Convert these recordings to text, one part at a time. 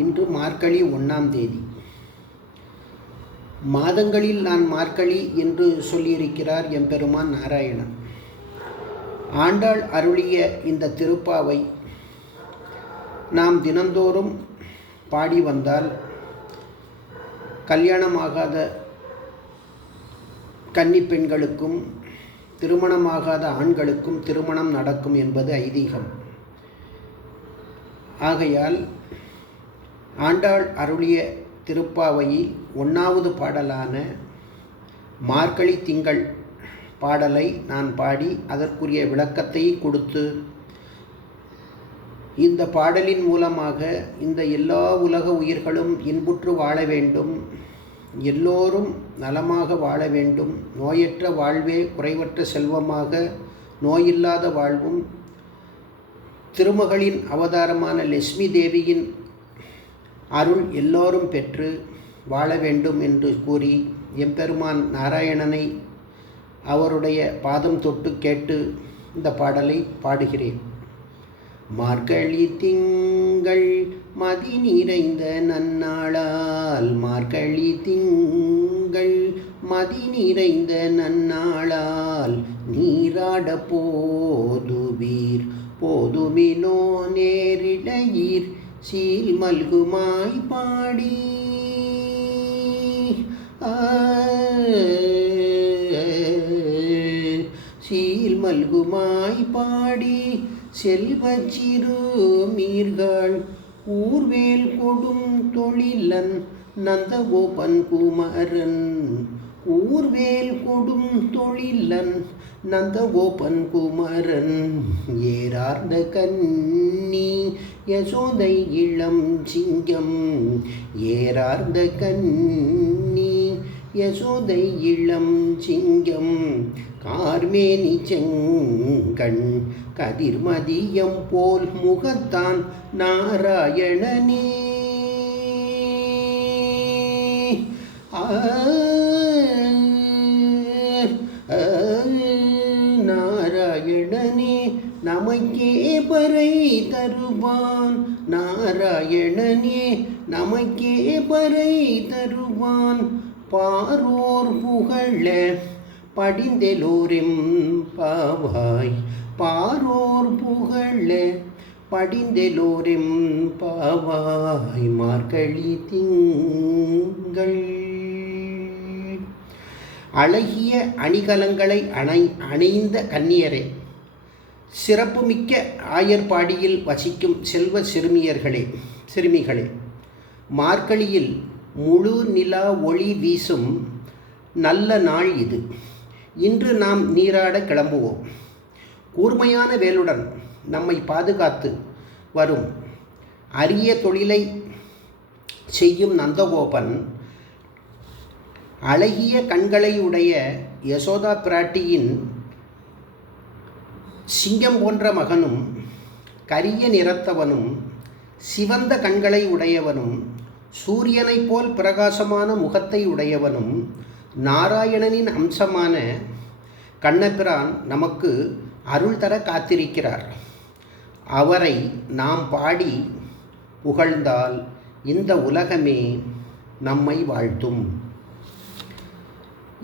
இன்று மார்கழி 1ஆம் தேதி. மாதங்களில் நான் மார்கழி என்று சொல்லியிருக்கிறார் எம்பெருமான் நாராயணன். ஆண்டாள் அருளிய இந்த திருப்பாவை நாம் தினந்தோறும் பாடி வந்தால் கல்யாணமாகாத கன்னி பெண்களுக்கும் திருமணமாகாத ஆண்களுக்கும் திருமணம் நடக்கும் என்பது ஐதீகம். ஆகையால் ஆண்டாள் அருளிய திருப்பாவையில் 1வது பாடலான மார்கழி திங்கள் பாடலை நான் பாடி அதற்குரிய விளக்கத்தை கொடுத்து இந்த பாடலின் மூலமாக இந்த எல்லா உலக உயிர்களும் இன்புற்று வாழ வேண்டும், எல்லோரும் நலமாக வாழ வேண்டும், நோயற்ற வாழ்வே குறைவற்ற செல்வமாக, நோயில்லாத வாழ்வும், திருமகளின் அவதாரமான லட்சுமி தேவியின் அருள் எல்லோரும் பெற்று வாழ வேண்டும் என்று கூறி எம்பெருமான் நாராயணனை அவருடைய பாதம் தொட்டு கேட்டு இந்த பாடலை பாடுகிறேன். மார்கழி திங்கள் மதி நிறைந்த நன்னாளால், மார்கழி திங்கள் மதி நிறைந்த நன்னாளால், நீராட போதுவீர் போதுமினோ நேரிடையீர் சீல் மல்குமாய் பாடி. சீல் மல்குமாய் பாடி செல்வச் சிறு மீர்கள் ஊர்வேல் கொடும் தொழிலன் நந்தகோபன் குமரன், ஊர்வேல் கொடும் தொழிலன் நந்தகோபன் குமரன், ஏறார்ந்த கன்னி யசோதை இளம் சிங்கம், ஏறார்ந்த கன்னி யசோதை இளம் சிங்கம், கார்மேனி செங்கண் கதிர்மதியம் போல் முகத்தான் நாராயணனே. நாராயணனே நமக்கே பறை தருவான், நாராயணனே நமக்கே பறை தருவான், பாரோர் புகழ படிந்தெலோரெம் பாவாய், பாரோர் புகழ படிந்தெலோரெம் பாவாய். மார்கழி திங்கள் அழகிய அணிகலங்களை அணிந்த கன்னியரே, சிறப்புமிக்க ஆயர்பாடியில் வசிக்கும் செல்வ சிறுமிகளே, மார்கழியில் முழு நிலா ஒளி வீசும் நல்ல நாள் இது. இன்று நாம் நீராட கிளம்புவோம். கூர்மையான வேலுடன் நம்மை பாதுகாத்து வரும் அரிய தொழிலை செய்யும் நந்தகோபன், அழகிய கண்களை உடைய யசோதா பிராட்டியின் சிங்கம் போன்ற மகனும், கரிய நிறத்தவனும், சிவந்த கண்களை உடையவனும், சூரியனைப் போல் பிரகாசமான முகத்தை உடையவனும், நாராயணனின் அம்சமான கண்ணபிரான் நமக்கு அருள் தர காத்திருக்கிறார். அவரை நாம் பாடி புகழ்ந்தால் இந்த உலகமே நம்மை வாழ்த்தும்.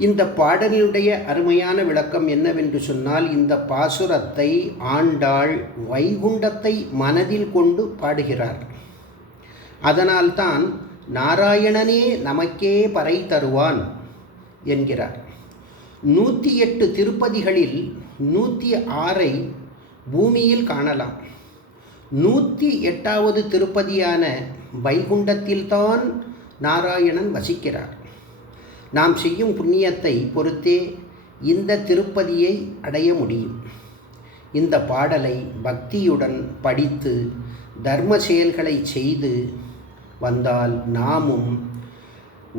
இந்த பாடலுடைய அருமையான விளக்கம் என்னவென்று சொன்னால், இந்த பாசுரத்தை ஆண்டாள் வைகுண்டத்தை மனதில் கொண்டு பாடுகிறார். அதனால்தான் நாராயணனே நமக்கே பறை தருவான் என்கிறார். 108 திருப்பதிகளில் 106ஐ பூமியில் காணலாம். 108வது திருப்பதியான வைகுண்டத்தில்தான் நாராயணன் வசிக்கிறார். நாம் செய்யும் புண்ணியத்தை பொறுத்தே இந்த திருப்பதியை அடைய முடியும். இந்த பாடலை பக்தியுடன் படித்து தர்ம செயல்களை செய்து வந்தால் நாமும்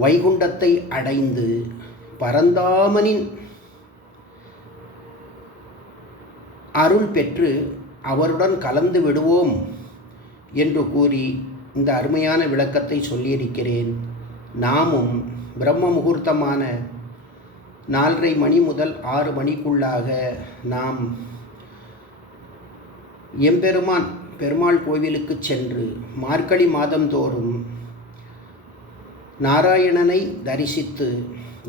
வைகுண்டத்தை அடைந்து பரந்தாமனின் அருள் பெற்று அவருடன் கலந்து விடுவோம் என்று கூறி இந்த அருமையான விளக்கத்தை சொல்லியிருக்கிறேன். நாமும் பிரம்ம முகூர்த்தமான 4:30 மணி முதல் 6 மணிக்குள்ளாக நாம் எம்பெருமான் பெருமாள் கோவிலுக்கு சென்று மார்கழி மாதந்தோறும் நாராயணனை தரிசித்து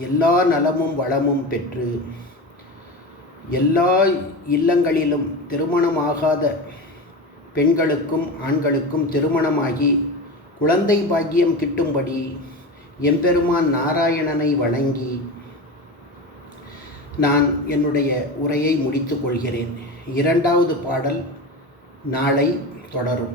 எல்லா நலமும் வளமும் பெற்று எல்லா இல்லங்களிலும் திருமணமாகாத பெண்களுக்கும் ஆண்களுக்கும் திருமணமாகி குழந்தை பாக்கியம் கிட்டும்படி எம்பெருமான் நாராயணனை வணங்கி நான் என்னுடைய உரையை முடித்து கொள்கிறேன். இரண்டாவது பாடல் நாளை தொடரும்.